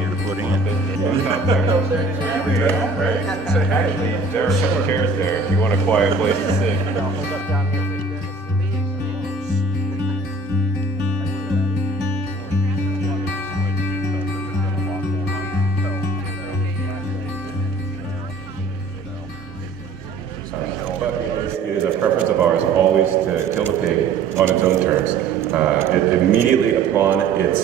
you're putting it. So actually, there are some chairs there if you want a quiet place to sit. It is a preference of ours always to kill the pig on its own terms. Immediately upon its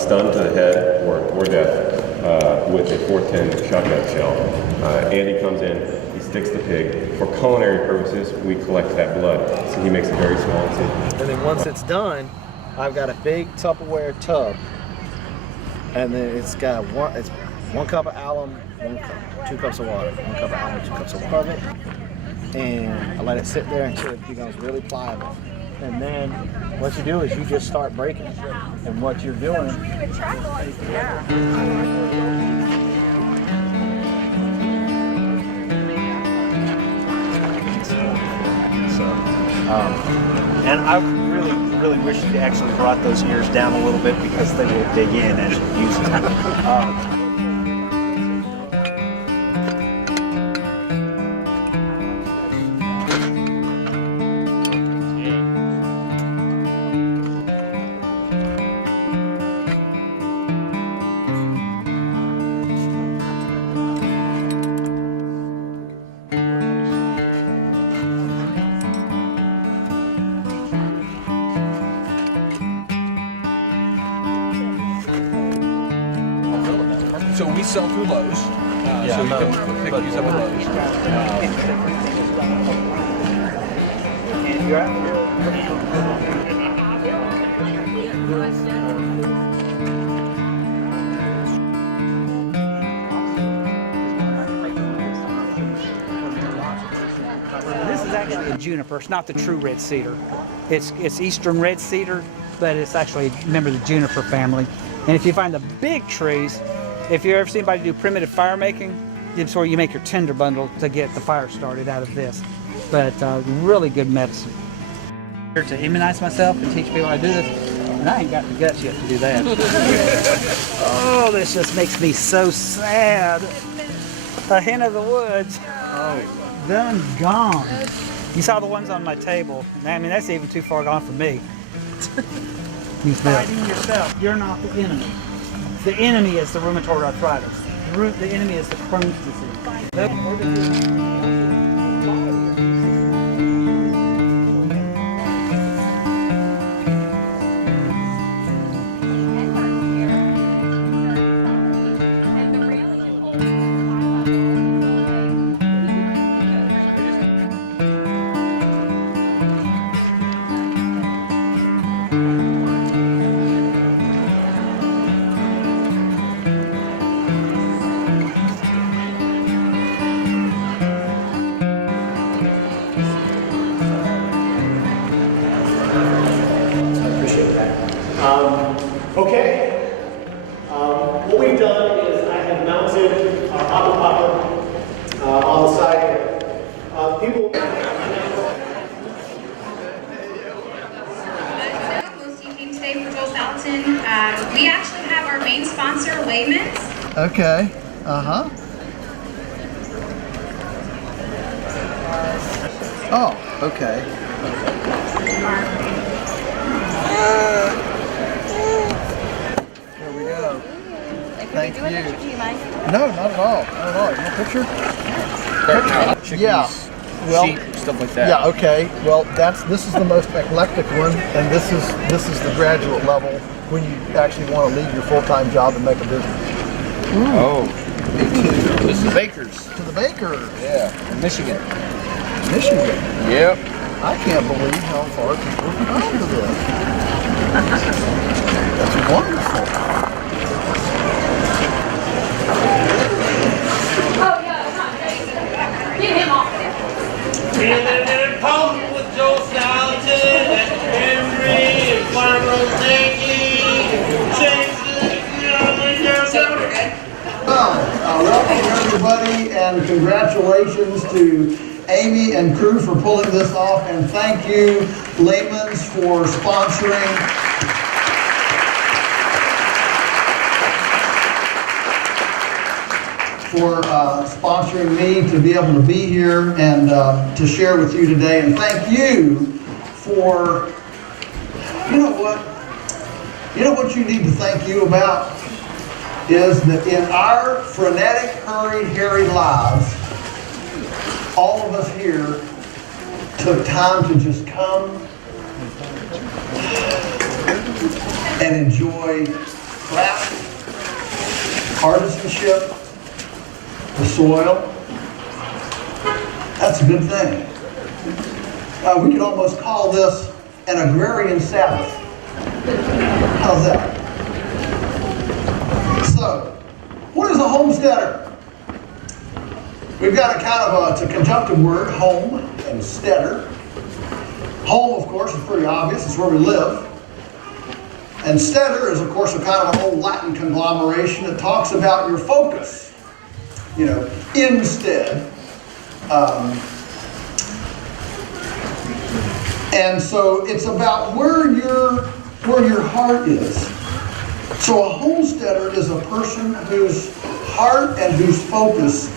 stun to the head or death with a 410 shotgun shell, Andy comes in, he sticks the pig. For culinary purposes, we collect that blood. So he makes a very small incision. And then once it's done, I've got a big Tupperware tub, and then it's got one cup of alum, 2 cups of water, 1 cup of alum, 2 cups of water. And I let it sit there until it becomes really pliable. And then what you do is you just start breaking it. And what you're doing, and I really wish you actually brought those ears down a little bit because they will dig in as you use them. So we sell through Lowe's, so you can pick these up at Lowe's. This is actually a juniper. It's not the true red cedar. It's eastern red cedar, but it's actually a member of the juniper family. And if you find the big trees, if you ever see anybody do primitive fire making, it's where you make your tinder bundle to get the fire started out of this. But really good medicine. Here to immunize myself and teach people how to do this, and I ain't got the guts yet to do that. Oh, this just makes me so sad. A hen of the woods. Oh, done gone. You saw the ones on my table. I mean, that's even too far gone for me. Fighting yourself. You're not the enemy. The enemy is the rheumatoid arthritis. The enemy is the Crohn's disease. Okay. What we've done is I have mounted our hopper popper on the side here. People. Hosting team today for Joel Fountain. We actually have our main sponsor, Layman's. Okay. Uh-huh. Oh, okay. There we go. Thank you. No, not at all. Not at all. You want a picture? Chickens, Yeah. Well, sheep, stuff like that. yeah, okay. Well, this is the most eclectic one, and this is the graduate level when you actually want to leave your full-time job and make a business. Oh. This is Baker's. To the baker. Yeah, in Michigan. Michigan. Yep. I can't believe how far people have come to this. That's wonderful. Oh, yeah, it's not crazy. Get him off there. With Joel Fountain and Henry and Farmer Welcome everybody, and congratulations to Amy and crew for pulling this off, and thank you, Layman's, for sponsoring. for sponsoring me to be able to be here and to share with you today. And thank you for, you know what you need to thank you about is that in our frenetic, hurried, harried lives, all of us here took time to just come and enjoy craft, artisanship, the soil. That's a good thing. We could almost call this an agrarian Sabbath. How's that? So, what is a homesteader? We've got a kind of it's a conjunctive word, home and steader. Home, of course, is pretty obvious. It's where we live. And steader is, of course, a kind of an old Latin conglomeration that talks about your focus. You know, instead. And so it's about where your heart is. So a homesteader is a person whose heart and whose focus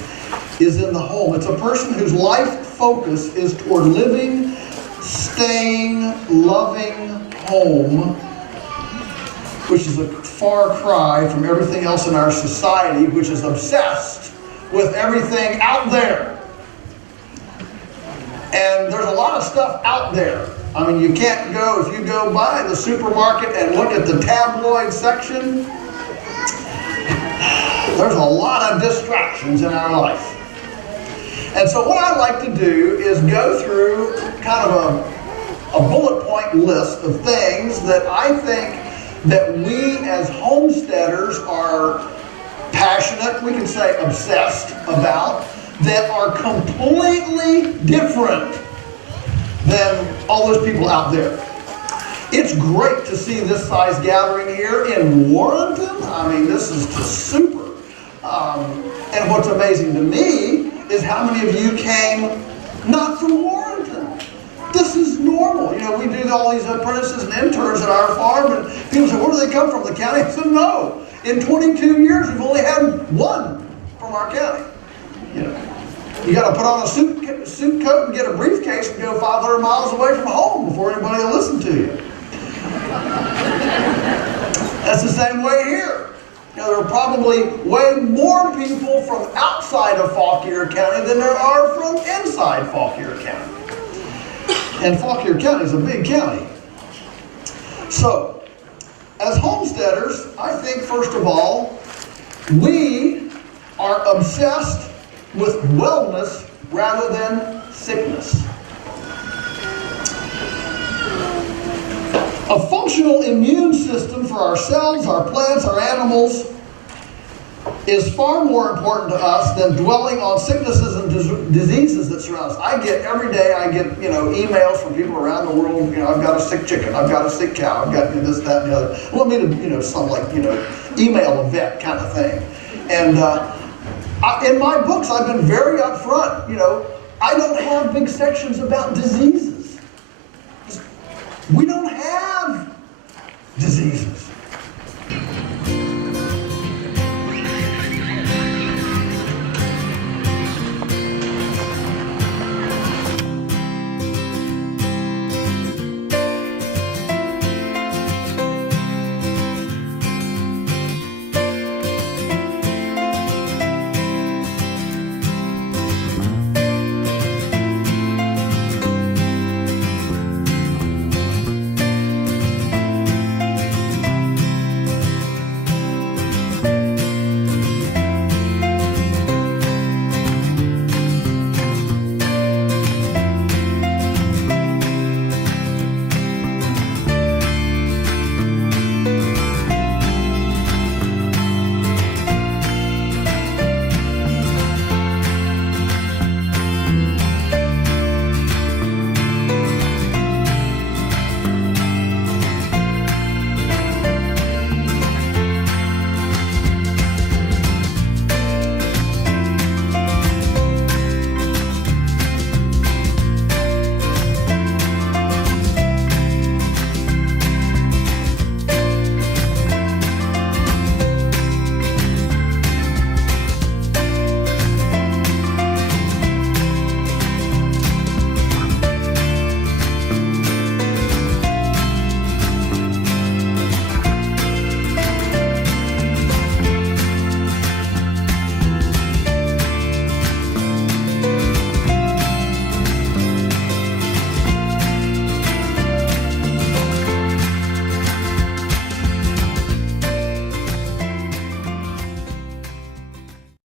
is in the home. It's a person whose life focus is toward living, staying, loving home, which is a far cry from everything else in our society, which is obsessed with everything out there. And there's a lot of stuff out there. I mean, you can't go, if you go by the supermarket and look at the tabloid section, there's a lot of distractions in our life. And so what I like to do is go through kind of a bullet point list of things that I think that we as homesteaders are passionate, we can say obsessed about, that are completely different than all those people out there. It's great to see this size gathering here in Warrenton. I mean, this is just super. And what's amazing to me is how many of you came not from Warrenton. This is normal. You know, we do all these apprentices and interns at our farm, and people say, where do they come from, the county? I said, no. In 22 years, we've only had one from our county. You know, you got to put on a suit coat and get a briefcase and go 500 miles away from home before anybody will listen to you. That's the same way here. You know, there are probably way more people from outside of Fauquier County than there are from inside Fauquier County. And Fauquier County is a big county. So, as homesteaders, I think first of all, we are obsessed with wellness rather than sickness. A functional immune system for ourselves, our plants, our animals is far more important to us than dwelling on sicknesses and diseases that surround us. Every day I get emails from people around the world, I've got a sick chicken, I've got a sick cow, I've got this, that, and the other. Want me to, email a vet kind of thing. And in my books, I've been very upfront. I don't have big sections about diseases. We don't have diseases.